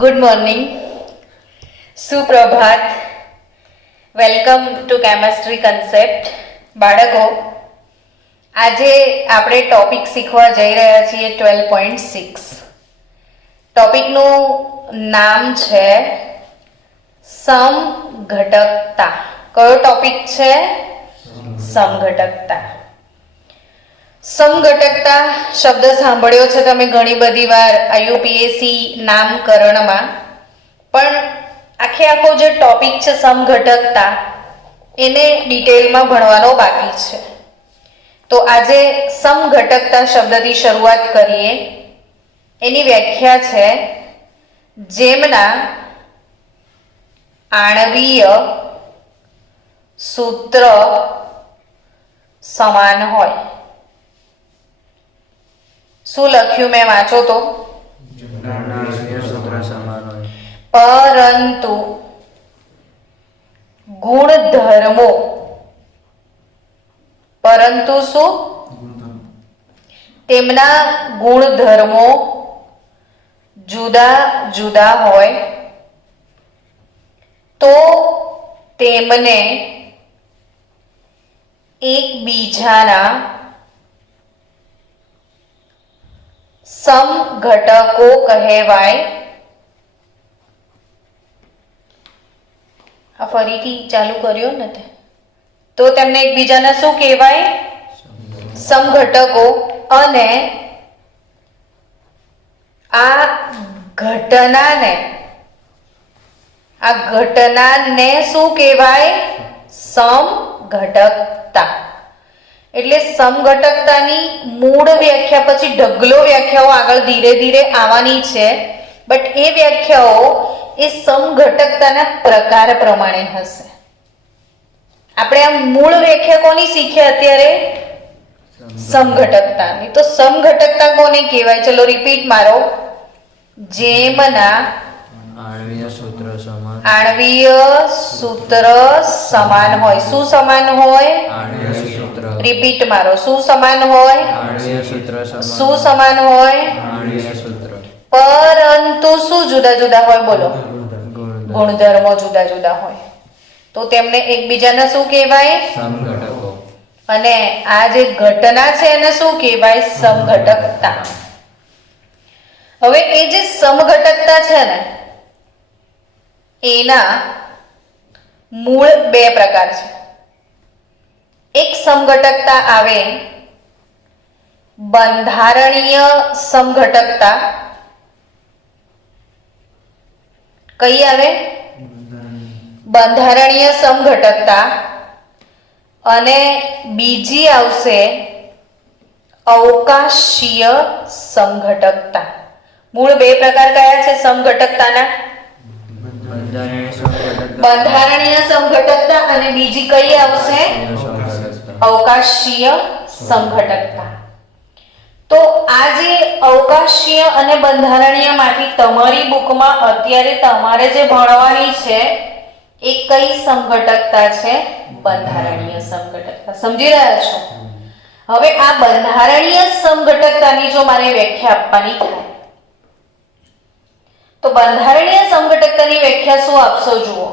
Good morning, સુપ્રભાત. Welcome to chemistry concept. બાળકો, આજે આપણે ટોપિક શીખવા જઈ રહ્યા છીએ 12.6. ટોપિકનું નામ છે સમઘટકતા. કયો ટોપિક છે? સમઘટકતા. સમઘટકતા શબ્દ સાંભળ્યો છે તમે ઘણી બધી વાર આઈયુપીએસસી નામકરણમાં, પણ આખો જે ટોપિક છે સમઘટકતા એને ડિટેલમાં ભણવાનો બાકી છે. તો આજે સમઘટકતા શબ્દથી શરૂઆત કરીએ. એની વ્યાખ્યા છે જેમના આણ્વીય સૂત્ર સમાન હોય. શું લખ્યું મેં વાંચો તો? પરંતુ ગુણધર્મો, પરંતુ શું? તેમના ગુણધર્મો જુદા જુદા હોય તો તેમને એકબીજાના સમઘટકો કહેવાય. આ ફરીથી ચાલુ કર્યો ને તો તેમને એકબીજાના શું કહેવાય? સમઘટકો. અને આ ઘટનાને શું કહેવાય? સમઘટકતા. એટલે સમઘટકતાની મૂળ વ્યાખ્યા પછી ઢગલો વ્યાખ્યાઓ આગળ ધીરે ધીરે આવવાની છે, બટ એ વ્યાખ્યાઓ એ સમઘટકતાના પ્રકાર પ્રમાણે હશે. આપણે આ મૂળ વ્યાખ્યા કોની શીખ્યા અત્યારે? સમઘટકતાની. તો સમઘટકતા કોને કહેવાય? ચલો રિપીટ મારો. જેમના આણ્વીય સૂત્ર સમાન હોય. શું સમાન હોય? રિપીટ મારો. શું સમાન હોય? શું સમાન હોય? પરંતુ શું જુદા જુદા હોય? બોલો. ગુણધર્મો જુદા જુદા હોય તો તેમને એકબીજાના શું કહેવાય? સમઘટકો. અને આ જે ઘટના છે એને શું કહેવાય? સમઘટકતા. હવે એ જે સમઘટકતા છે ને એના મૂળ બે પ્રકાર છે. એક સમઘટકતા આવે બંધારણીય સમઘટકતા. કઈ આવે? બંધારણીય સમઘટકતા. અને બીજી આવશે અવકાશીય સમઘટકતા. મૂળ બે પ્રકાર કયા છે સમઘટકતાના? બંધારણીય સમઘટકતા અને બીજી કઈ આવશે? અવકાશીય સમઘટકતા. તો આ જે અવકાશીય અને બંધારણીય માંથી તમારી બુકમાં અત્યારે તમારે જે ભણવાની છે એ કઈ સમઘટકતા છે? બંધારણીય સમઘટકતા. સમજી રહ્યા છો? હવે આ બંધારણીય સમઘટકતાની જો મારે વ્યાખ્યા આપવાની થાય તો બંધારણીય સમઘટકતાની વ્યાખ્યા શું આપશો? જુઓ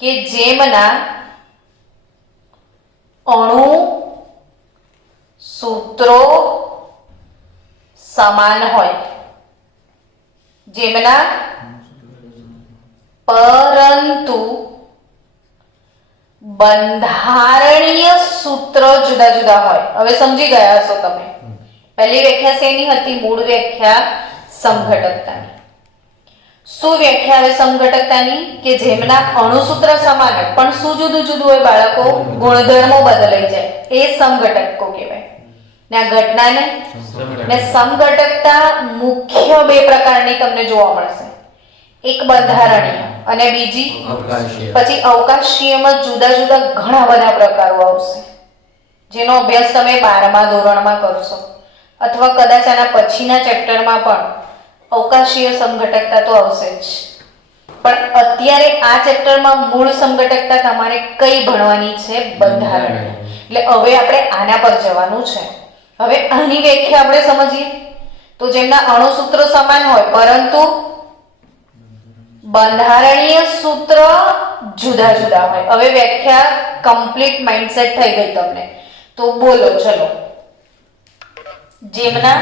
કે જેમના અણુ સૂત્રો સમાન હોય. જેમના પરંતુ બંધારણીય સૂત્ર જુદા જુદા હોય. હવે સમજી ગયા હશો તમે. પહેલી વ્યાખ્યા શેની હતી? મૂળ વ્યાખ્યા સમઘટકતાની. શું વ્યાખ્યા આવે સમઘટકતાની? કે જેમના અણુસૂત્ર સમાન હોય પણ શું જુદું જુદું હોય બાળકો? ગુણધર્મો બદલાઈ જાય. એ સમઘટકો કહેવાય. ને આ ઘટનાને ને સમઘટકતા મુખ્ય બે પ્રકારની તમને જોવા મળશે. એક બંધારણીય અને બીજી અવકાશીય. પછી અવકાશીયમાં જુદા જુદા ઘણા બધા પ્રકારો આવશે જેનો અભ્યાસ તમે 12મા ધોરણમાં કરશો અથવા કદાચ આના પછીના ચેપ્ટરમાં પણ અવકાશીય સમઘટકતા તો આવશે જ. પણ અત્યારે આ ચેપ્ટરમાં મૂળ સમઘટકતા તમારે કઈ ભણવાની છે? બંધારણીય. એટલે હવે આપણે આના પર જવાનું છે. હવે આની વ્યાખ્યા આપણે સમજીએ તો જેમના અણુસૂત્રો સમાન હોય પરંતુ બંધારણીય સૂત્ર જુદા જુદા હોય. હવે વ્યાખ્યા કમ્પ્લીટ માઇન્ડસેટ થઈ ગઈ તમને. તો બોલો ચલો. જેમના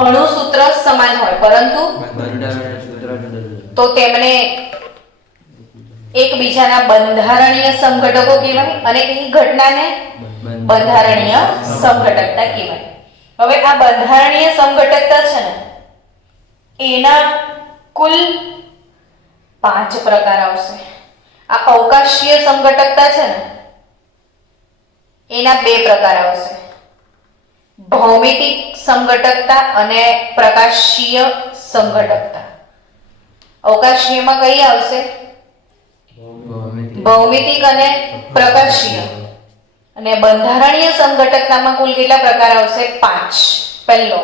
અણુસૂત્ર સમાન હોય પરંતુ તો તેમને એકબીજાના બંધારણીય સમઘટકો કહેવાય અને એ ઘટનાને બંધારણીય સમઘટકતા કહેવાય. હવે આ બંધારણીય સમઘટકતા છે ને એના કુલ 5 પ્રકાર આવશે. આ અવકાશીય સમઘટકતા છે ને એના 2 પ્રકાર આવશે. ભૌમિતિક સમઘટકતા અને પ્રકાશીય સમઘટકતા. અવકાશીયમાં કઈ આવશે? ભૌમિતિક અને પ્રકાશીય. અને બંધારણીય સમઘટકતામાં કુલ કેટલા પ્રકાર આવશે? 5. પહેલો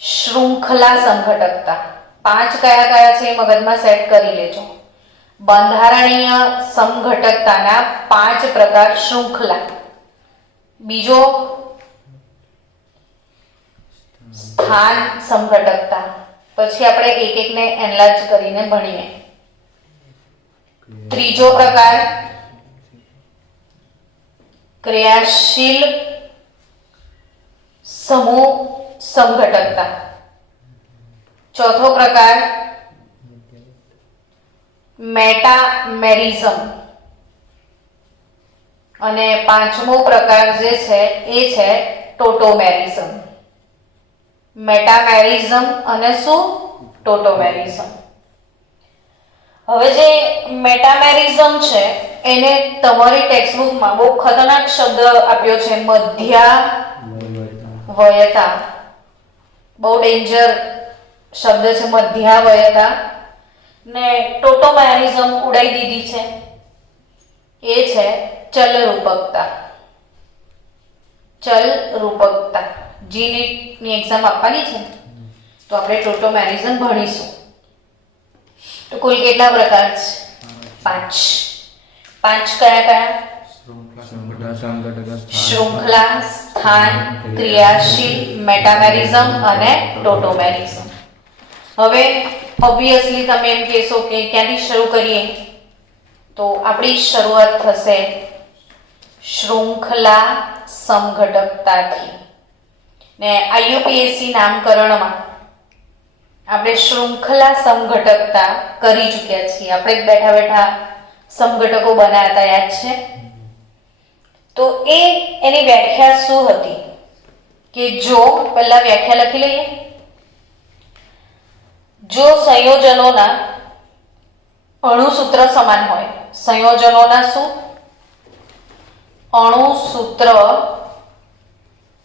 શૃંખલા સમઘટકતા. 5 કયા કયા છે મગજમાં સેટ કરી લેજો. બંધારણીય સમઘટકતાના 5 પ્રકાર શૃંખલા. બીજો સ્થાન સમઘટકતા. પછી આપણે એક એકને એનલાર્જ કરીને ભણીએ. ત્રીજો પ્રકાર ક્રિયાશીલ સમૂહ સમઘટકતા. ચોથો પ્રકાર મેટામેરિઝમ. અને પાંચમો પ્રકાર જે છે એ છે ટોટોમેરિઝમ. મેટામેરિઝમ અને શું? ટોટોમેરિઝમ. હવે જે મેટામેરિઝમ છે એને તમારી ટેક્સ્ટબુકમાં બહુ ખતરનાક શબ્દ આપ્યો છે, મધ્યાવયતા. બહુ ડેન્જર શબ્દ છે મધ્યાવયતા. ને ટોટોમેરિઝમ ઉડાઈ દીધી છે એ છે ચલરૂપકતા. ચલરૂપકતા. જીનીટ ની એક્ઝામ આપવાની છે તો આપણે ટોટોમેરિઝમ ભણીશું. તો કુલ કેટલા પ્રકાર છે? 5. 5 કયા કયા? શૃંખલા, સ્થાન, ક્રિયાશીલ, મેટામેરિઝમ અને ટોટોમેરિઝમ. હવે ઓબ્વિયસલી તમે એમ કહેશો કે ક્યાંથી શરૂ કરીએ? તો આપણી શરૂઆત થશે શૃંખલા સમઘટકતાથી. ને આઈયુપીએસસી નામકરણમાં આપણે શૃંખલા સમઘટકતા કરી ચૂક્યા છીએ. આપણે બેઠા બેઠા સમઘટકો બનાવ્યા હતા, યાદ છે? તો એની વ્યાખ્યા શું હતી કે જો પહેલા વ્યાખ્યા લખી લઈએ. જો સંયોજનોના અણુસૂત્ર સમાન હોય. સંયોજનોના શું? અણુસૂત્ર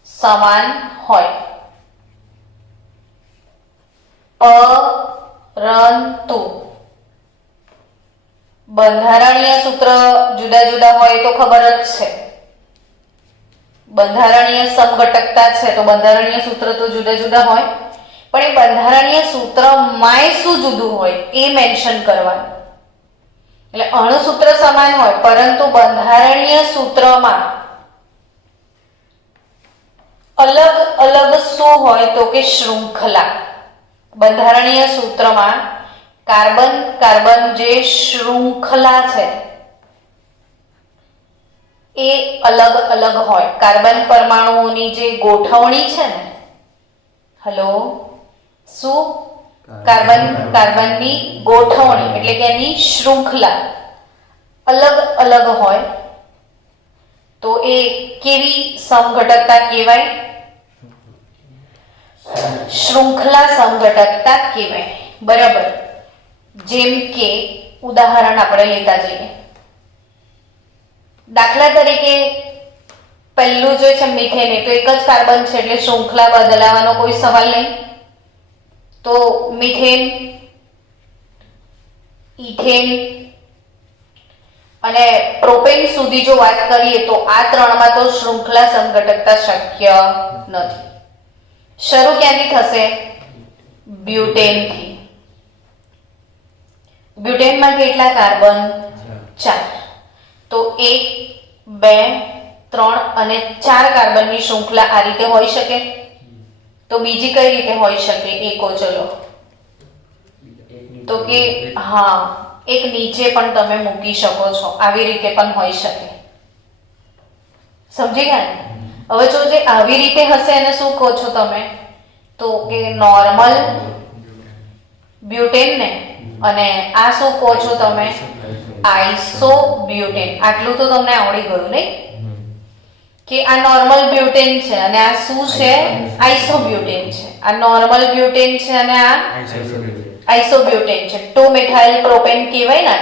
સમાન હોય પરંતુ બંધારણીય સૂત્ર જુદા જુદા હોય તો ખબર જ છે. બંધારણીય સમઘટકતા છે તો બંધારણીય સૂત્ર તો જુદા જુદા હોય, પણ એ બંધારણીય સૂત્રમાંય શું જુદું હોય એ મેન્શન કરવાનું. એટલે અણુસૂત્ર સમાન હોય પરંતુ બંધારણીય સૂત્રમાં અલગ અલગ શું હોય તો કે શૃંખલા. બંધારણીય સૂત્રમાં કાર્બન કાર્બન જે શૃંખલા છે એ અલગ અલગ હોય. કાર્બન પરમાણુઓની જે ગોઠવણી છે ને, હેલો, શું? કાર્બનની ગોઠવણી એટલે કે એની શૃંખલા અલગ અલગ હોય. તો એ કેવી સમઘટકતા કહેવાય? શૃંખલા સમઘટકતા કહેવાય. બરાબર. જેમ કે ઉદાહરણ આપણે લેતા જઈએ. દાખલા તરીકે પહેલું જે છે મિથેન, એ તો એક જ કાર્બન છે એટલે શૃંખલા બદલાવાનો કોઈ સવાલ નહીં. તો મિથેન, ઇથેન અને પ્રોપેન સુધી જો વાત કરીએ તો આ ત્રણમાં તો શૃંખલા સમઘટકતા શક્ય નથી. શરૂ ક્યાંથી થશે? બ્યુટેનથી. બ્યુટેનમાં કેટલા કાર્બન? 4. તો 1, 2, 3 અને 4 કાર્બનની શૃંખલા આ રીતે હોઈ શકે. તો બીજી કઈ રીતે હોઈ શકે એ કહો ચલો. તો કે હા, એક નીચે પણ તમે મૂકી શકો છો, આવી રીતે પણ હોઈ શકે. સમજી ગયા ને? હવે જો જે આવી રીતે હશે એને શું કહો છો તમે? તો કે નોર્મલ બ્યુટેન ને. અને આ શું કહો છો તમે? આઇસોબ્યુટેન. આટલું તો તમને આવડી ગયું નહીં? કે આ નોર્મલ બ્યુટેન છે અને આ શું છે? આઇસોબ્યુટેન છે. આ નોર્મલ બ્યુટેન છે અને આ આઇસોબ્યુટેન છે. 2 મિથાઇલ પ્રોપેન કહેવાય ને.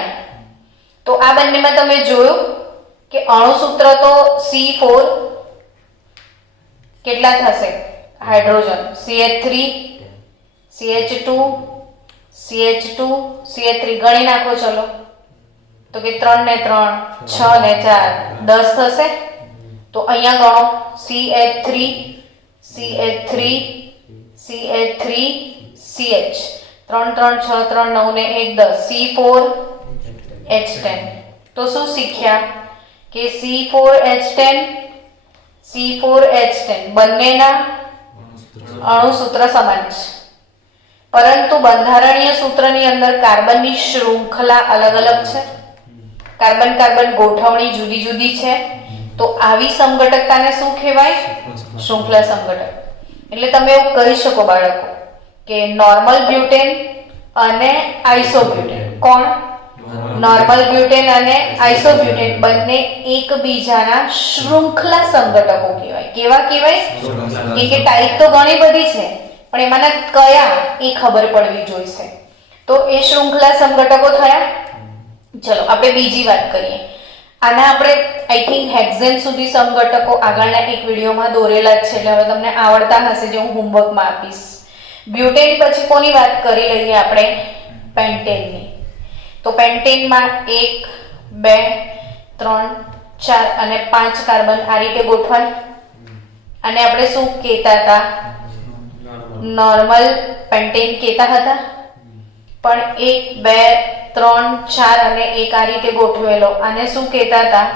તો આ બંનેમાં તમે જોયું કે અણુસૂત્ર તો C4 કેટલા થશે? Hydrogen CH3 CH2 CH2 CH3 ગણી નાખો ચલો. તો કે 3 ને 3 6 ને 4 10 થશે. તો અહીંયા ગણો CH3 CH3 CH3 CH 3 3 6 3 9 ને 1 10 C4H10. તો શું શીખ્યા કે C4H10 C4H10 બંનેના અણુસૂત્ર સમાન છે, પરંતુ બંધારણીય સૂત્રની અંદર કાર્બનની શૃંખલા અલગ અલગ છે. કાર્બન કાર્બન ગોઠવણી જુદી જુદી છે. તો આવી સમઘટકતાને શું કહેવાય? શૃંખલા સમઘટક. એટલે તમે એવું કહી શકો બાળકો કે નોર્મલ બ્યુટેન અને આઇસોબ્યુટેન. કોણ? નોર્મલ બ્યુટેન અને આઇસોબ્યુટેન બંને એકબીજાના શૃંખલા સમઘટકો કહેવાય. કેવા કહેવાય? કે ટાઈપ તો ઘણી બધી છે, પણ એમાંના કયા એ ખબર પડવી જોઈશે. તો એ શૃંખલા સમઘટકો થયા. ચલો આપણે બીજી વાત કરીએ. આના આપણે આઈ થિંક હેક્ઝેન સુધી સમઘટકો આગળના એક વિડીયોમાં દોરેલા જ છે, એટલે હવે તમને આવડતા હશે, જે હું હોમવર્કમાં આપીશ. બ્યુટેન પછી કોની વાત કરી લઈએ આપણે? પેન્ટેનની. તો પેન્ટેનમાં 1 2 3 4 અને 5 કાર્બન આ રીતે ગોઠવાય. અને આપણે શું કહેતા હતા? નોર્મલ પેન્ટેન કહેતા હતા. પણ 1 2 3 4 અને 1 આ રીતે ગોઠવેલો આને શું કહેતા હતા?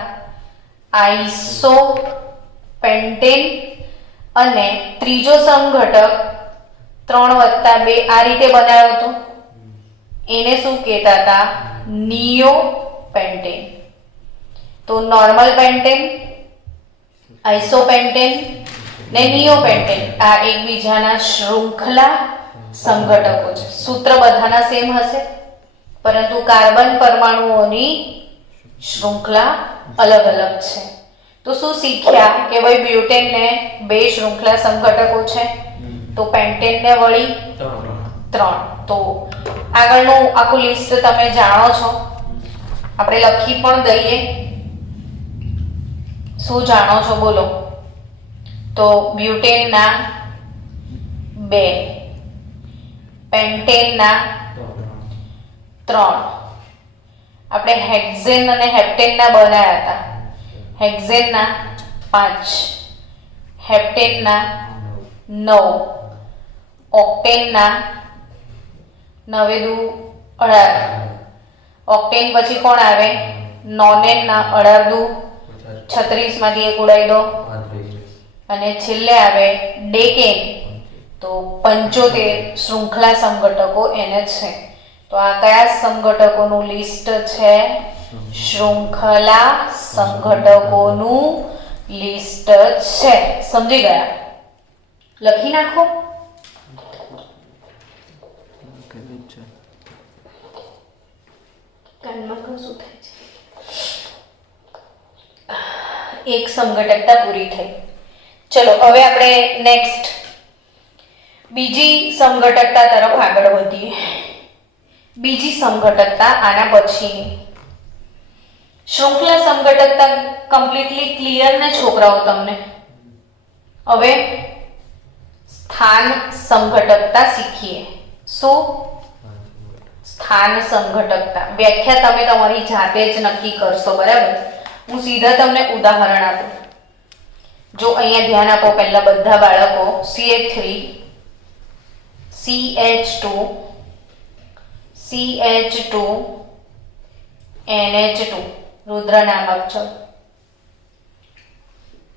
Iso pentane. અને ત્રીજો સમઘટક 3 + 2 આ રીતે બનાવ્યો હતો, એને શું કહેતા હતા? Neo pentane. તો નોર્મલ પેન્ટેન, આઇસોપેન્ટેન ને નિયો પેન્ટેન આ એકબીજાના શૃંખલા સમઘટકો છે. સૂત્ર બધાના સેમ હશે, પરંતુ કાર્બન પરમાણુઓની શૃંખલા અલગ અલગ છે. તો શું શીખ્યા કે ભાઈ બ્યુટેનને 2 શૃંખલા સમઘટકો છે, તો પેન્ટેનને વળી 3. તો આગળનું આખું લિસ્ટ તમે જાણો છો, આપણે લખી પણ દઈએ. શું જાણો છો બોલો? તો બ્યુટેનના 2, પેન્ટેનના 3. આપણે હેક્ઝેન અને હેપ્ટેનના બનાવ્યા હતા. હેક્ઝેનના 5, હેપ્ટેનના 9, ઓક્ટેનના 9 દુ 18. ઓક્ટેન પછી કોણ આવે? નોનેનના 18 દુ 36 માંથી 1 ઉડાઈ દો. અને છેલ્લે આવે ડેકેન. તો 75 શૃંખલા સમઘટકો એને છે. તો આ કયા સમઘટકોનું લિસ્ટ છે? શૃંખલા સમઘટકોનું લિસ્ટ છે. સમજી ગયા? લખી નાખો. કાનમાં શું થાય છે? એક સમઘટકતા પૂરી થઈ. ચલો હવે આપણે નેક્સ્ટ બીજી સમઘટકતા તરફ આગળ વધીએ. બીજી સમઘટકતા આના પછીની. શૃંખલા સમઘટકતા કમ્પ્લીટલી ક્લિયર ને છોકરાઓ તમને? હવે સ્થાન સમઘટકતા શીખીએ. શું? સ્થાન સમઘટકતા વ્યાખ્યા તમે તમારી જાતે જ નક્કી કરશો, બરાબર? હું સીધા તમને ઉદાહરણ આપું. જો અહીંયા ધ્યાન આપો પહેલા બધા બાળકો. CH3 CH2 CH2 NH2. રુદ્ર નામ આપજો,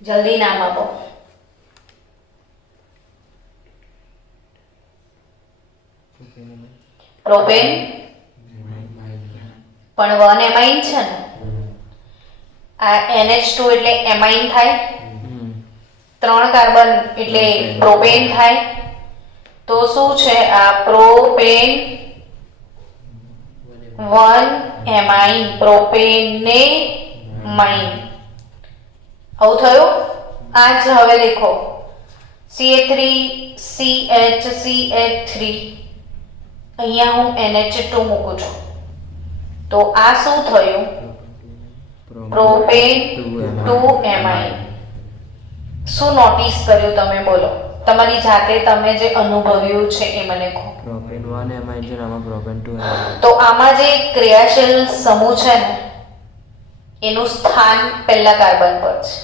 જલ્દી નામ આપો. પ્રોપેન પણ 1 એમાઇન છે ને, આ NH2 એટલે એમાઇન થાય, 3 કાર્બન એટલે પ્રોપેન થાય. તો શું છે આ પ્રોપેન 1 એમાઇન, પ્રોપેને માઇન. આવું થયું. આ જ હવે દેખો CH3CH3 અહીંયા હું NH2 મૂકું છું તો આ શું થયું? Propane 2 amine. શું નોટિસ કર્યું તમે બોલો? તમારી જાતે તમે જે અનુભવ્યું છે એ મને કહો. પ્રોપેન 1 એમાઇન છે આમાં પ્રોપેન 2 એમાઇન. તો આમાં જે ક્રિયાશીલ સમૂહ છે ને એનું સ્થાન પહેલા કાર્બન પર છે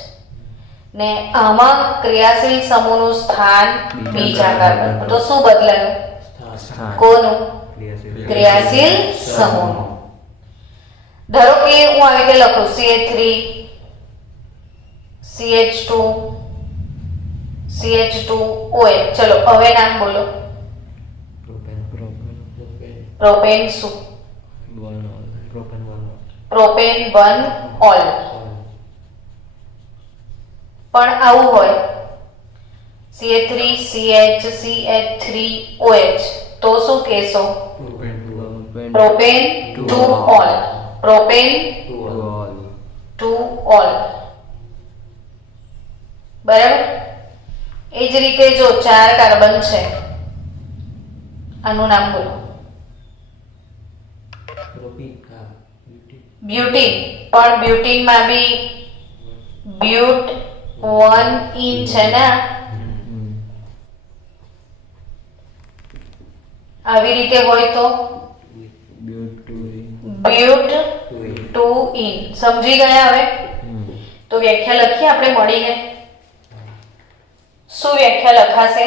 ને આમાં ક્રિયાશીલ સમૂહનું સ્થાન બીજા કાર્બન પર. તો શું બદલાયું? કોનું? ક્રિયાશીલ સમૂહનું. ધારો કે હું આવી રીતે લખું CH3 CH2 CH2OH. ચલો હવે નામ બોલો. પ્રોપેન શું? Propane 1 all. પણ આવું હોય CH3 CH CH3OH તો શું કહેશો? Propane 2 all. Propane 2 all. બરાબર. એ જ રીતે જો 4 કાર્બન છે આનું નામ બોલો. બ્યુટીન. પણ બ્યુટીનમાં બી બ્યુટ 1 ઇન છે ને, આવી રીતે હોય તો બ્યુટ 2 ઇન. સમજી ગયા હવે? તો વ્યાખ્યા લખીએ આપણે મળીને. શું વ્યાખ્યા લખાશે?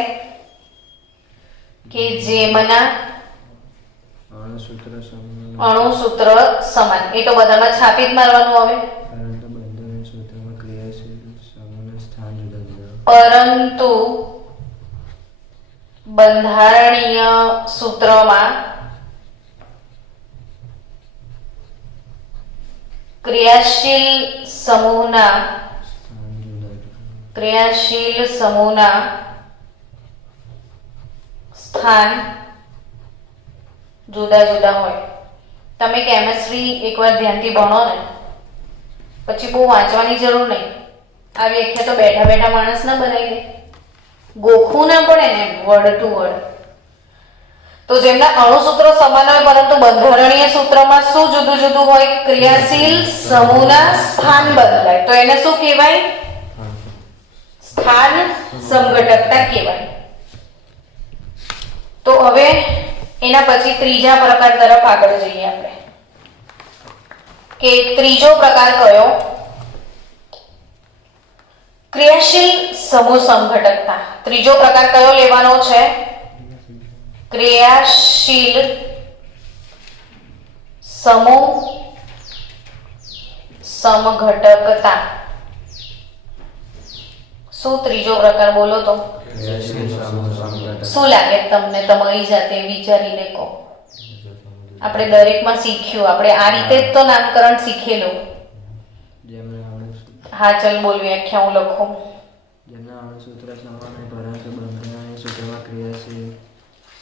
કે જેમના અણુસૂત્ર સમાન. એ તો બધામાં છાપી જ મારવાનું હવે. પરંતુ બંધારણીય સૂત્રમાં ક્રિયાશીલ સમૂહના સ્થાન જુદા જુદા હોય. તમે કેમેસ્ટ્રી એકવાર ધ્યાનથી ભણો ને પછી બહુ વાંચવાની જરૂર નહીં. આ વ્યાખ્યા તો બેઠા બેઠા માણસ ના બનાવી દે, ગોખવું ના પડે ને વર્ડ ટુ વર્ડ. તો જેમના અણુસૂત્રો સમાન હોય પરંતુ બંધારણીય સૂત્રમાં શું જુદું જુદું હોય? ક્રિયાશીલ સમૂહના સ્થાન બદલાય તો એને શું કહેવાય? સ્થાન સમઘટકતા કહેવાય. તો હવે એના પછી ત્રીજા પ્રકાર તરફ આગળ જઈએ આપણે કે ત્રીજો પ્રકાર કયો? ક્રિયાશીલ સમૂહ સમઘટકતા. ત્રીજો પ્રકાર કયો લેવાનો છે? ક્રિયાશીલ સમૂહ સમઘટકતા. શું ત્રીજો પ્રકાર બોલો તો? શું લાગે તમને? તમારી જાતે વિચારીને કહો. આપણે દરેકમાં શીખ્યું, આપણે આ રીતે જ તો નામકરણ શીખેલું. હા ચલ બોલ વ્યાખ્યા હું લખું. જેમના અણુસૂત્ર સમાન હોય પરંતુ બંધારણીય સૂત્રમાં ક્રિયાશીલ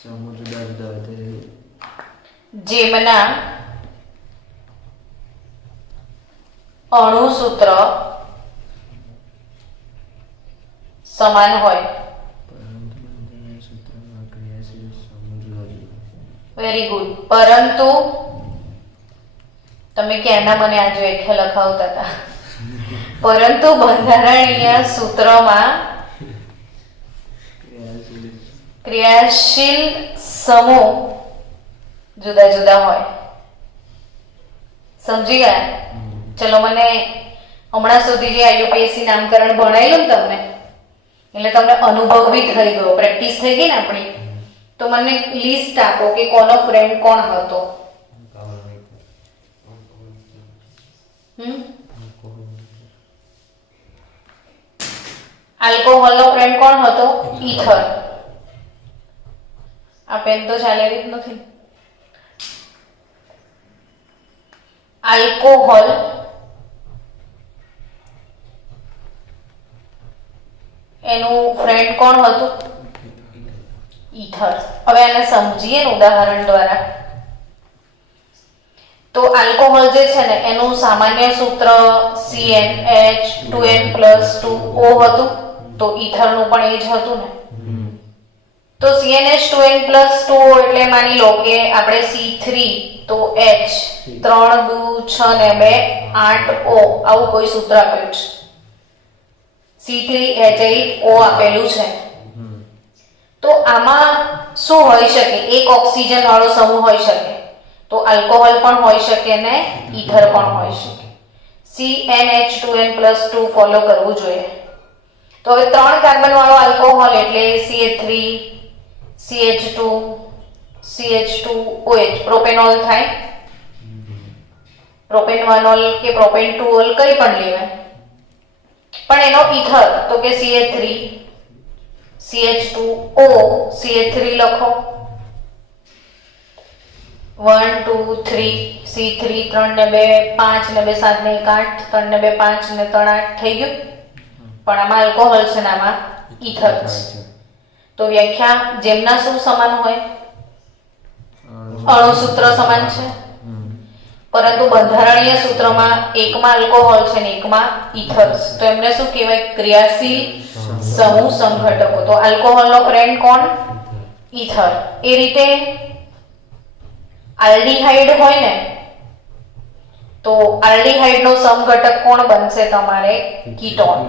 સમૂહ જુદા જુદા હોય તે. જેમના અણુસૂત્ર સમાન હોય પરંતુ બંધારણીય સૂત્રમાં ક્રિયાશીલ સમૂહ જુદા જુદા. Very good. પરંતુ તમે ક્યારના મને આ જો વ્યાખ્યા લખાવતા હતા. પરંતુ બંધારણીય સૂત્રમાં ક્રિયાશીલ સમૂહ જુદા જુદા હોય. સમજી ગયા? ચલો મને હમણાં સુધી જે IUPAC નામકરણ ભણાયેલું ને તમને, એટલે તમને અનુભવ બી થઈ ગયો, પ્રેક્ટિસ થઈ ગઈ ને આપણી. તો મને લિસ્ટ આપો કે કોનો ફ્રેન્ડ કોણ હતો. આલ્કોહોલનો ફ્રેન્ડ કોણ હતો? ઈથર. આ પેન તો ચાલેલી જ નથી. આલ્કોહોલ એનું ફ્રેન્ડ કોણ હતું? ઈથર. હવે આને સમજીએ ને ઉદાહરણ દ્વારા. તો આલ્કોહોલ જે છે ને એનું સામાન્ય સૂત્ર CnH2n+2O હતું. તો ઈથરનું પણ એ જ હતું ને. તો CnH2n+2O એટલે માની લો કે આપણે C3 તો H 3 2 6 ને 2 8 O આવું કોઈ સૂત્ર આપેલું છે. C3H8O આપેલું છે. તો આમાં શું હોઈ શકે? એક ઓક્સિજન વાળો સમૂહ હોઈ શકે. તો આલ્કોહોલ પણ હોઈ શકે ને ઈથર પણ હોઈ શકે. CnH2n+2 ફોલો કરવું જોઈએ. તો હવે 3 કાર્બન વાળો આલ્કોહોલ એટલે CH3 CH2 CH2OH પ્રોપેનોલ થાય. પ્રોપેનોલ કે પ્રોપેન2ઓલ કઈ પણ લેવાય. પણ એનો ઈથર તો કે CH3 CH2O CH3 લખો. 1 2 3 C3 3 ને 2 5 ને 2 7 ને 1 8 3 ને 2 5 ને 3 8 થઈ ગયું. પણ આમાં આલ્કોહોલ છે ને આમાં ઈથર છે. તો વ્યાખ્યા જેમના શું સમાન હોય? અણુ સૂત્ર સમાન છે. પરંતુ બંધારણીય સૂત્રમાં એકમાં આલ્કોહોલ છે ને એકમાં ઈથર છે. તો એમને શું કહેવાય? ક્રિયાશીલ સમૂહ સંઘટકો. તો આલ્કોહોલનો ફ્રેન્ડ કોણ? ઈથર. એ રીતે આલ્ડીહાઇડ હોય ને તો આલ્ડીહાઇડનો સમઘટક કોણ બનશે તમારે? કીટોન.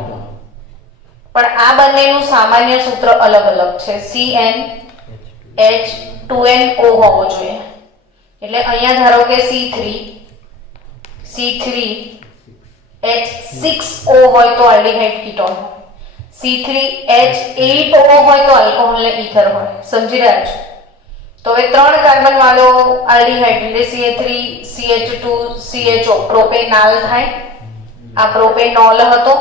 પણ આ બંનેનું સામાન્ય સૂત્ર અલગ અલગ છે. CnH2nO હોવો જોઈએ. એટલે અહીંયા ધારો કે C3H6O હોય તો આલ્ડીહાઇડ કીટોન. C3H8O હોય તો આલ્કોહોલ ને ઈથર હોય. સમજી રહ્યા છો? તો હવે 3 કાર્બન વાળો આલ્ડીહાઇડ એટલે CH3 CH2 CHO પ્રોપેનાલ થાય. આ પ્રોપેનોલ હતો.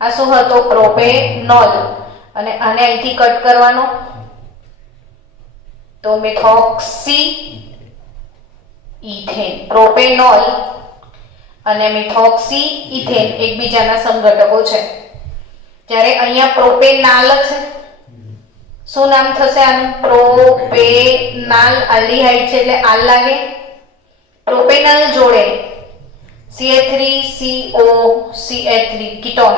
આ શું હતો? પ્રોપેનોલ. અને આને અહીંથી કટ કરવાનો તો મિથોક્સી ઇથેન. પ્રોપેનોલ અને મિથોક્સી ઇથેન એકબીજાના સમઘટકો છે. જ્યારે અહીંયા પ્રોપેનાલ છે. શું નામ થશે આનું? પ્રોપેનાલ. આલ્ડીહાઇડ છે એટલે આલ લાગે. પ્રોપેનલ જોડે CH3CO CH3 કીટોન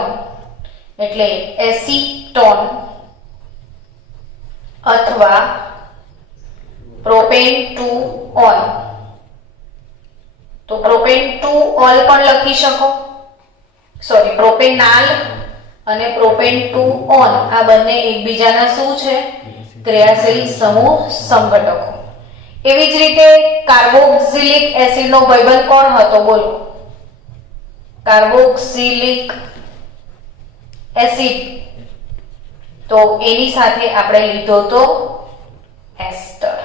એટલે એસીટોન અથવા પ્રોપેન2ઓલ. તો પ્રોપેન2ઓલ પણ લખી શકો. સોરી, પ્રોપેનાલ અને પ્રોપેન2ઓન આ બંને એકબીજાના શું છે? ક્રિયાશીલ સમૂહ સંઘટકો. એવી જ રીતે કાર્બોક્સિલિક એસિડનો ભાઈબંધ કોણ હતો? બોલો. કાર્બોક્સિલિક એસિડ તો એની સાથે આપણે લીધો તો એસ્ટર.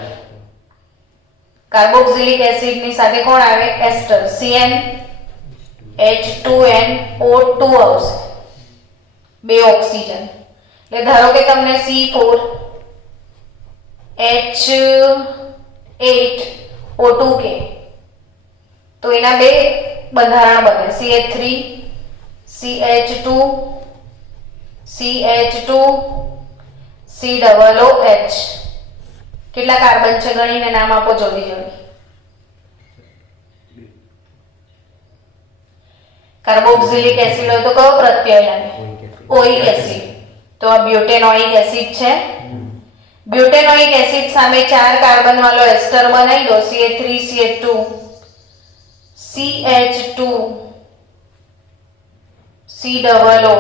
કાર્બોક્સિલિક એસિડની સાથે કોણ આવે? એસ્ટર. CnH2nO2 આવશે. 2 ઓક્સિજન. એટલે ધારો કે તમને C4H8O2 કે તો એના 2 બંધારણ બને. CH3 CH2 CH2 COOH. કેટલા કાર્બન છે ગણીને નામ આપો જલ્દી જલ્દી. કાર્બોક્સિલિક એસિડ હોય તો કયો પ્રત્યય લાગે? ઓઇક એસિડ. તો આ બ્યુટેનોઇક એસિડ છે. બ્યુટેનોઇક એસિડ સામે 4 કાર્બન વાળો એસ્ટર બનાવી દો. CH3 CH2 CH2 COO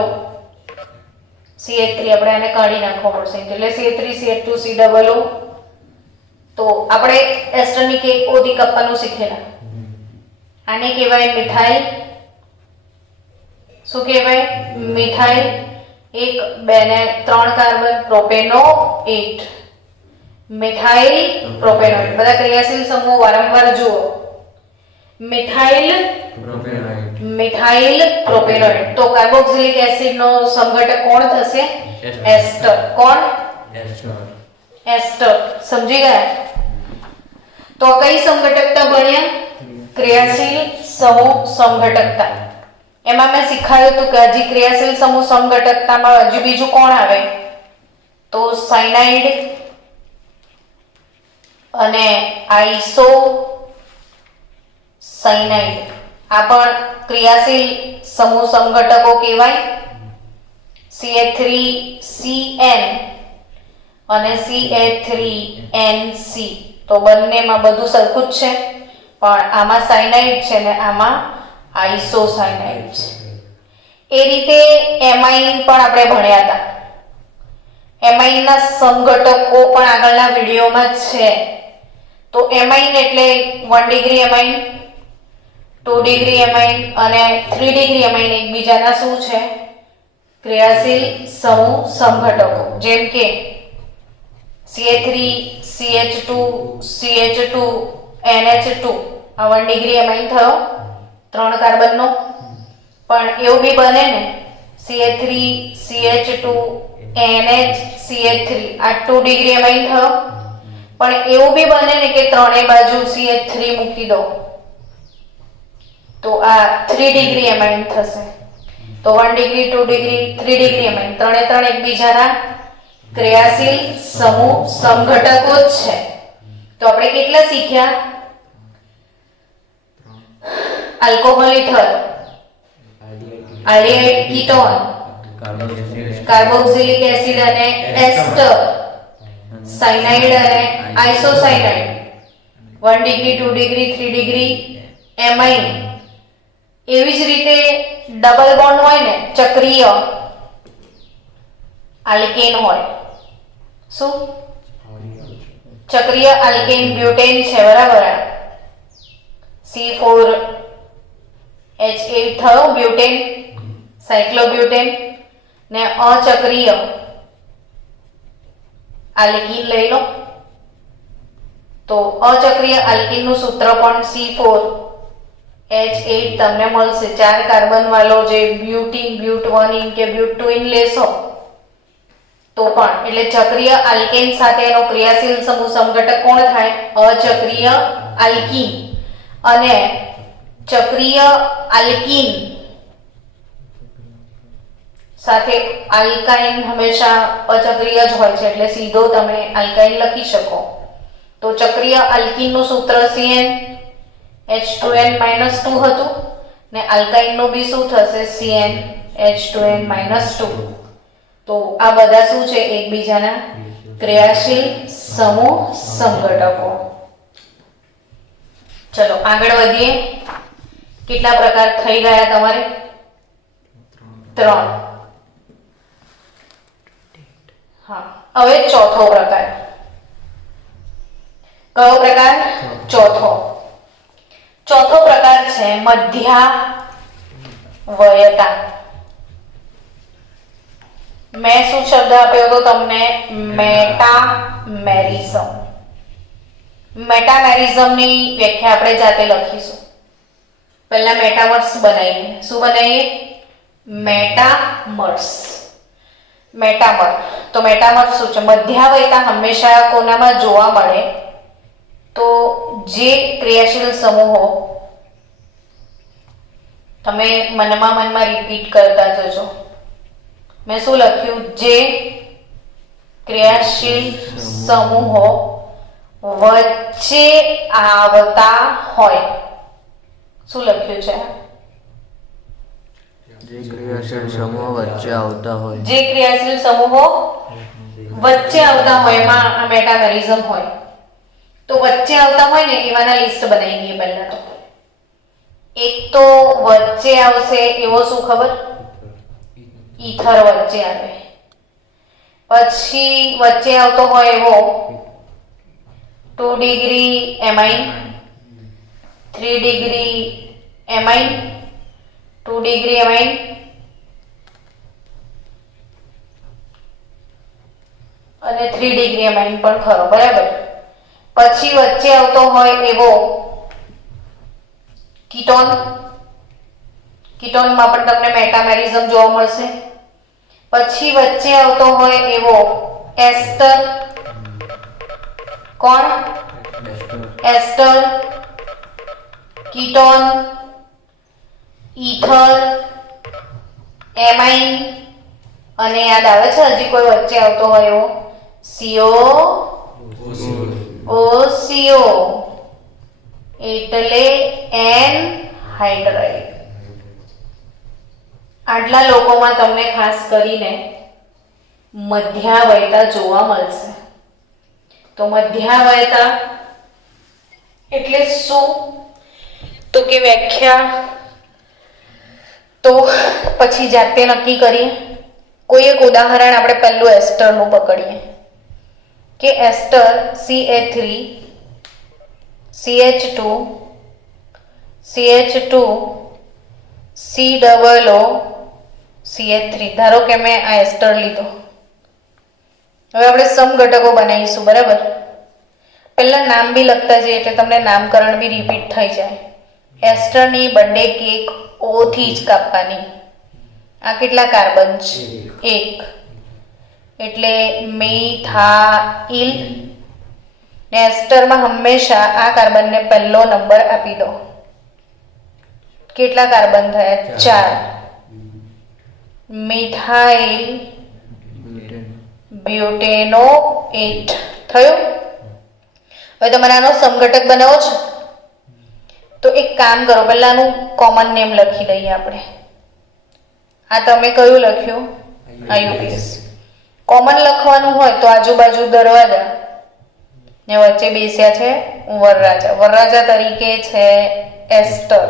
CH3 આપણે આને કાઢી નાખવો પડશે એટલે CH3 CH2 COO. તો આપણે એસ્ટરની કેક ઓધી કપ્પાનું શીખેલા. આને કહેવાય મિથાઇલ. શું કહેવાય? મિથાઇલ. 1 2 ને 3 કાર્બન પ્રોપેનો8. મિથાઇલ પ્રોપેનોઇડ. બધા ક્રિયાશીલ સમૂહ વારંવાર જુઓ. Methyl methyl propanoid. તો કાર્બોક્સિલિક એસિડ નો સમઘટક કોણ થશે? એસ્ટર. કોણ? એસ્ટર. સમજી ગયા? તો કઈ સમઘટકતા ભણ્યા? ક્રિયાશીલ સમૂહ સમઘટકતા. એમાં મેં શીખવાડ્યું હતું કે હજી ક્રિયાશીલ સમૂહ સમઘટકતામાં હજી બીજું કોણ આવે? તો સાયનાઇડ અને આઇસો સાયનાઇડ. આ પણ ક્રિયાશીલ સમૂહ સમઘટકો કહેવાય. CH3CN અને CH3NC. તો બંનેમાં બધું સરખું જ છે, પણ આમાં સાયનાઇડ છે ને આમાં આઇસોસાયનાઇડ છે. એ રીતે એમાઇન પણ આપણે ભણ્યા હતા. એમાઇનના સમઘટકો પણ આગળના વિડીયોમાં જ છે. તો એમાઇન એટલે 1 ડિગ્રી એમાઇન, 2 ડિગ્રી એમાઇન અને 3 ડિગ્રી એમાઇન એકબીજાના શું છે? ક્રિયાશીલ સમૂહ સમઘટકો. જેમ કે CH3 CH2 CH2 NH2 આ 1 ડિગ્રી એમાઇન થયો 3 કાર્બનનો. પણ એવું બી બને ને CH3 CH2 NH CH3 આ 2 ડિગ્રી એમાઇન થયો. પણ એવું બી બને ને કે ત્રણેય બાજુ CH3 મૂકી દો તો આ 3 ડિગ્રી એમાઇન થશે. તો 1 ડિગ્રી 2 ડિગ્રી 3 ડિગ્રી એમાઇન ત્રણે ત્રણ એકબીજાના ક્રિયાશીલ સમૂહ સમઘટકો જ છે. તો આપણે કેટલા શીખ્યા? Alcohol ether, aldehyde ketone, carboxylic acid અને એસ્ટર, સાયનાઇડ અને isocyanide, 1 degree 2 degree 3 degree amine. એવી જ રીતે ડબલ બોન્ડ હોય ને ચક્રીય આલ્કેન હોય. શું? ચક્રીય આલ્કેન બ્યુટેન છે, બરાબર? C4H8 થયો બ્યુટેન, સાયક્લોબ્યુટેન. ને અચક્રીય આલ્કીન લઈ લો તો અચક્રીય આલ્કીન નું સૂત્ર પણ C4H8 તમને મળશે. 4 કાર્બન વાળો જે બ્યુટીન બ્યુટ1 કે બ્યુટ2 લેશો તો પણ એટલે ચક્રીય આલ્કેન સાથે એનો ક્રિયાશીલ સમૂહ સમઘટક કોણ થાય? અચક્રીય આલ્કીન. અને ચક્રીય આલ્કીન સાથે આલ્કાઇન હંમેશા અચક્રીય જ હોય છે એટલે સીધો તમે આલ્કાઇન લખી શકો. તો ચક્રીય આલ્કીન નું સૂત્ર CnH2n-2 હતું ને આલ્કાઇન નું બી શું થશે? CnH2n-2. તો આ બધા શું છે? એકબીજાના ક્રિયાશીલ સમૂહ સમઘટકો. ચલો આગળ વધીએ. કેટલા પ્રકાર થઈ ગયા તમારે? 3. હા, હવે ચોથો પ્રકાર. કયો પ્રકાર? ચોથો પ્રકાર છે મધ્યાવયતા. મેં શું શબ્દ આપ્યો હતો તમને? મેટામેરિઝમ. મેટામેરિઝમ ની વ્યાખ્યા આપણે જાતે લખીશું. પહેલા મેટામર્સ બનાવીએ. શું બનાવીએ? મેટામર. તો મેટામર શું છે? મધ્યાવયતા હંમેશા કોનામાં જોવા મળે? તો જે ક્રિયાશીલ સમૂહો, તમે મનમાં રિપીટ કરતા જજો. મેં શું લખ્યું? જે ક્રિયાશીલ સમૂહો વચ્ચે આવતા હોય. શું લખ્યું છે? જે ક્રિયાશીલ સમૂહો વચ્ચે આવતા હોય. જે ક્રિયાશીલ સમૂહો વચ્ચે આવતા હોય એમાં આ મેટામેરિઝમ હોય. તો વચ્ચે આવતા હોય ને એવાના લિસ્ટ બનાવી દઈએ પહેલા તો. એક તો વચ્ચે આવશે એવો શું ખબર? ઈથર વચ્ચે આવે. પછી વચ્ચે આવતો હોય એવો 2 degree amine, 3 degree amine, 2 degree amine અને 3 ડિગ્રી એમાઇન પણ ખરો, બરાબર? પછી વચ્ચે આવતો હોય એવો કીટોનમાં પણ તમને મેટામેરિઝમ જોવા મળશે. પછી વચ્ચે આવતો હોય એવો એસ્ટર કોણ? એસ્ટર, કીટોન, ઈથર, એમાઇન, અને યાદ આવે છે હજી કોઈ વચ્ચે આવતો હોય એવો? CO, OCO એટલે એનહાઇડ્રાઇડ. આટલા લોકોમાં તમને ખાસ કરીને મધ્યાવયતા જોવા મળશે. તો મધ્યાવયતા એટલે શું? તો કે વ્યાખ્યા તો પછી જાતે નક્કી કરીએ. કોઈ એક ઉદાહરણ આપણે પહેલું એસ્ટરનું પકડીએ કે એસ્ટર CH3 CH2 CH2 COO CH3. ધારો કે મેં આ એસ્ટર લીધો. હવે આપણે સમઘટકો બનાવીશું, બરાબર? પહેલા નામ બી લખતા જઈએ એટલે તમને નામકરણ બી રિપીટ થઈ જાય. એસ્ટરની બર્થડે કેક O થી જ કાપવાની. આ કેટલા કાર્બન છે? 1. એટલે મિથાઇલ. ને એસ્ટરમાં હંમેશા આ કાર્બનને પહેલો નંબર આપી દો. કેટલા કાર્બન થયા? 4. મિથાઇલ બ્યુટેનોએટ થયું. હવે તમારે આનો સમઘટક બનાવો છે તો એક કામ કરો, પહેલા આનું કોમન નેમ લખી દઈએ આપણે. આ તમે કયું લખ્યું? આયુપીએસ. કોમન લખવાનું હોય તો આજુબાજુ દરવાજા ને વચ્ચે બેસ્યા છે વરરાજા. વરરાજા તરીકે છે એસ્ટર.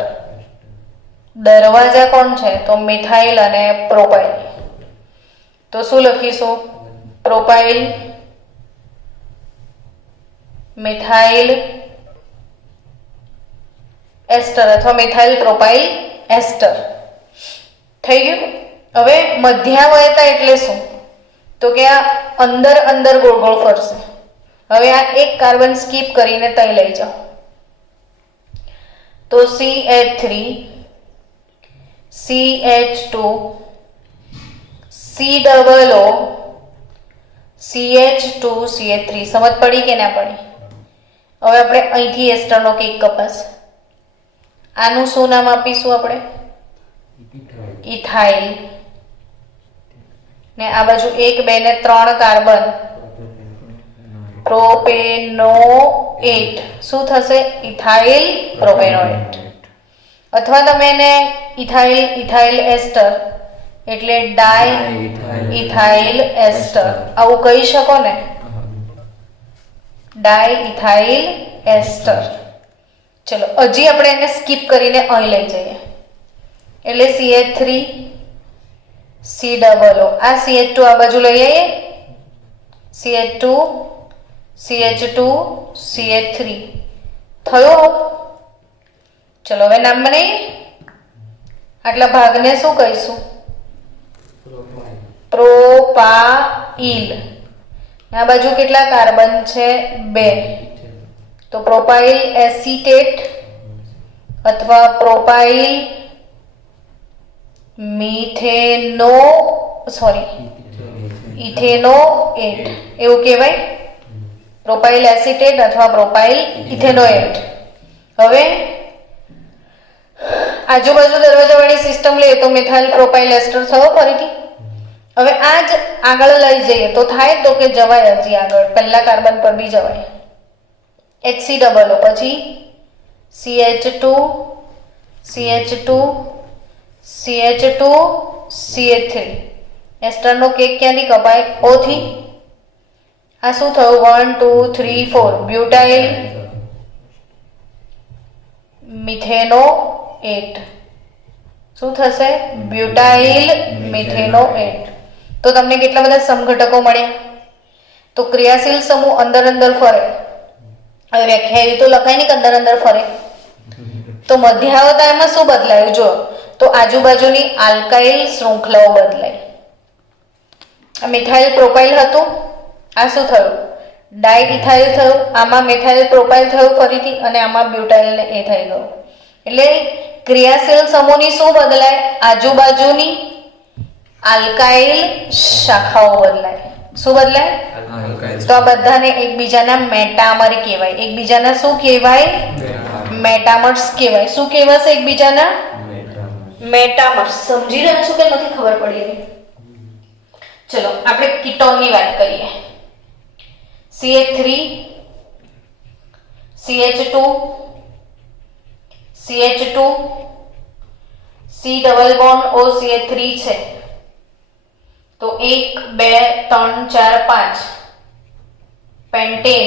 દરવાજા કોણ છે? તો મિથાઇલ અને પ્રોપાઇલ. તો શું લખીશું? પ્રોપાઇલ, મિથાઇલ એસ્ટર અથવા મિથાઇલ પ્રોપાઇલ એસ્ટર. થઈ ગયું. હવે મધ્યાવયતા એટલે શું? તો કે આ અંદર અંદર ગોળ ગોળ ફરશે. હવે આ એક કાર્બન સ્કીપ કરીને તઈ લઈ જાઓ તો CH3 CH2 COO CH2 CH3. સમજ પડી કે ના પડી? હવે આપણે અહીંથી એસ્ટરનો કેક કપાશે. આનું શું નામ આપીશું આપણે? ઇથાઇલ. ને આ બાજુ 1 2 ને 3 કાર્બન પ્રોપેનોએટ. શું થશે? ઇથાઇલ પ્રોપેનોએટ. અથવા તમે એને ઇથાઇલ ઇથાઇલ એસ્ટર એટલે ડાય ઇથાઇલ એસ્ટર આવું કહી શકો ને? ડાય ઇથાઇલ એસ્ટર. ચલો હજી આપણે એને સ્કીપ કરીને અહીં લઈ જઈએ એટલે CH3 COO. આ CH2 આ બાજુ લઈ આવીએ. CH2 CH2 CH3 થયો. ચલો હવે નામ બનાવીએ. આટલા ભાગને શું કહીશું? પ્રોપાઇલ. આ બાજુ કેટલા કાર્બન છે? 2. તો પ્રોપાઇલ એસિટેટ અથવા પ્રોપાઇલ ઇથેનોએટ એવું કહેવાય. પ્રોપાઇલ એસિટેટ અથવા પ્રોપાઇલ ઇથેનોએટ. હવે આજુબાજુ દરવાજાવાળી સિસ્ટમ લઈએ તો મિથાઇલ પ્રોપાઇલ એસ્ટર થયો ફરીથી. હવે આ જ આગળ લઈ જઈએ તો થાય? તો કે જવાય હજી આગળ. પહેલા કાર્બન પર બી જવાય. HCOO પછી CH2 CH2 CH2 CH3. એસ્ટરનો cake ક્યાંથી કપાય? O થી. આ શું થયું? 1 2 3 4 બ્યુટાઇલ મિથેનોએટ. શું થશે? બ્યુટાઇલ મિથેનોએટ. તો તમને કેટલા બધા સમઘટકો મળ્યા. તો ક્રિયાશીલ સમૂહ અંદર અંદર ફરે. હવે વ્યાખ્યા એવી તો લખાય નહીં કે અંદર અંદર ફરે. તો મધ્યાવતામાં શું બદલાયું? જો તો આજુબાજુની આલ્કાઇલ શૃંખલાઓ બદલાઈ. આ મિથાઇલ પ્રોપાઇલ હતું, આ શું થયું? ડાયઇથાઇલ થયું. આમાં મિથાઇલ પ્રોપાઇલ થયું ફરીથી અને આમાં બ્યુટાઇલ ને એ થઈ ગયું. એટલે ક્રિયાશીલ સમૂહની શું બદલાય? આજુબાજુની આલ્કાઇલ શાખાઓ બદલાય. શું બદલાય? તો આ બધાને એકબીજાના મેટામર કહેવાય. એકબીજાના શું કહેવાય? મેટામર્સ કહેવાય. શું કહેવાશે એકબીજાના? મેટામર્સ. સમજી રહ્યા છો કે નથી ખબર પડી રહી? ચલો આપણે કીટોનની વાત કરીએ. CH3 CH2 CH2 C double bond OCH3 છે. તો 1 2 3 4 5 પેન્ટેન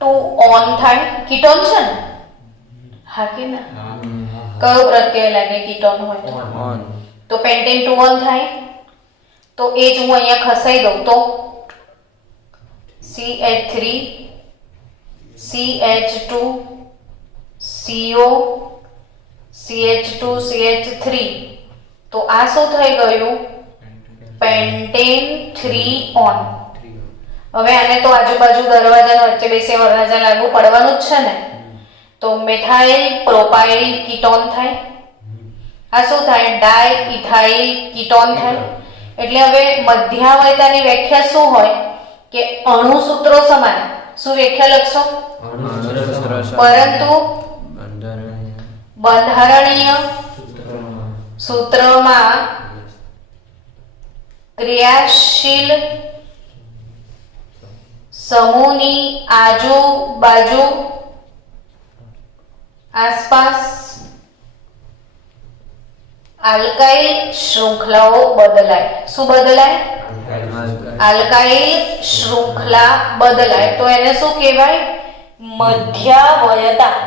2 ઓન થાય. કીટોન છે ને? હા કે ના? કયો પ્રત્યય લાગે કીટોન હોય તો? ઓન. તો પેન્ટેન 2 ઓન થાય. તો એ જ હું અહીંયા ખસાઈ દઉં તો CH3 CH2 CO CH2 CH3. તો આ શું થઈ ગયું? Pentane 3 on. હવે આને તો આજુબાજુ દરવાજાના વચ્ચે બેસી વરરાજા લાગુ પડવાનું જ છે ને. તો મેથાઇલ પ્રોપાઇલ કીટોન થાય. આ શું થાય? ડાય ઇથાઇલ કીટોન થાય. એટલે હવે મધ્યાવયતાની વ્યાખ્યા શું હોય કે અણુ સૂત્રો સમાન. શું વ્યાખ્યા લખશો? પરંતુ બંધારણીય સૂત્રમાં ક્રિયાશીલ સમૂહની આજુબાજુ આસપાસ આલ્કાઇલ શૃંખલાઓ બદલાય. શું બદલાય? આલ્કાઇલ શૃંખલા બદલાય. તો એને શું કહેવાય? મધ્યાવયતા.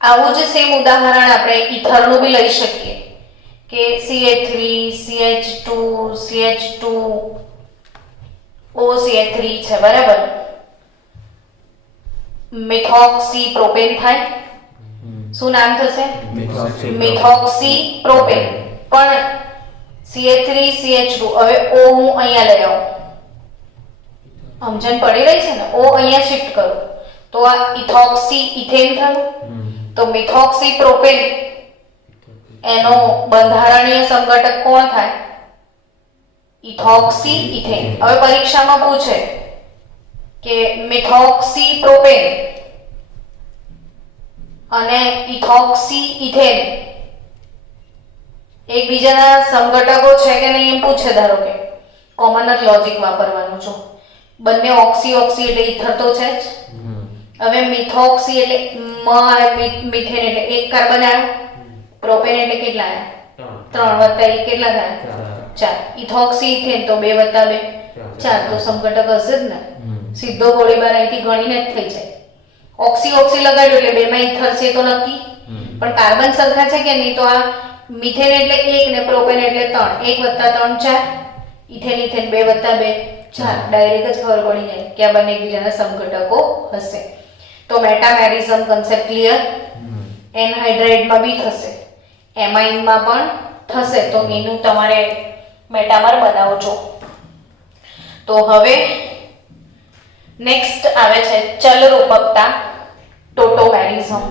આવું જ સેમ ઉદાહરણ આપણે ઈથરનું બી લઈ શકીએ કે CH3 CH2 CH2 OCH3 છે બરાબર. મિથોક્સી પ્રોપેન થાય. શું નામ થશે? Methoxy propane. પણ CH3 CH2 હવે O હું અહીંયા લઈ આવું. સમજણ પડી રહી છે ને? O અહીંયા શિફ્ટ કરું તો આ ઇથોક્સી ઇથેન થયું. તો મિથોક્સી પ્રોપેન એનો બંધારણીય સંઘટક કોણ થાય? Ethoxy ethane. હવે પરીક્ષામાં પૂછે કે મિથોક્સી પ્રોપેન અને ઇથોક્સી ઇથેન એકબીજાના સંઘટકો છે કે નહીં એમ પૂછે. ધારો કે કોમન જ લોજિક વાપરવાનું છો. બંને ઓક્સી ઓક્સી એટલે ઇથર તો છે જ. હવે મિથોક્સી એટલે મિથેન એટલે એક કાર્બન આવ્યો. પ્રોપેન એટલે કેટલા આવ્યા? 3 + 1 કેટલા થાય? 4. ઇથોક્સી ઇથેન તો 2 + 2 4. તો સંઘટક હશે જ ને. સીધો ગોળીબાર અહીંથી ગણીને જ થઈ જાય. ઓક્સી ઓક્સી લગાડ્યો એટલે 2 માં ઇથર છે તો નક્કી. પણ કાર્બન સરખા છે કે નહીં? તો આ મિથેન એટલે 1 ને પ્રોપેન એટલે 3. 1 + 3 4. Ethane ethane 2 + 2 4. ડાયરેક્ટ જ ખબર પડી જાય કે આ બંને એકબીજાના સમઘટકો હશે. તો મેટામેરિઝમ કન્સેપ્ટ ક્લિયર. એનહાઇડ્રાઇડમાં બી થશે, એમાઇનમાં પણ થશે. તો એનું તમારે મેટામર બનાવજો. તો હવે નેક્સ્ટ આવે છે ચલરૂપકતા, ટોટોમેરિઝમ.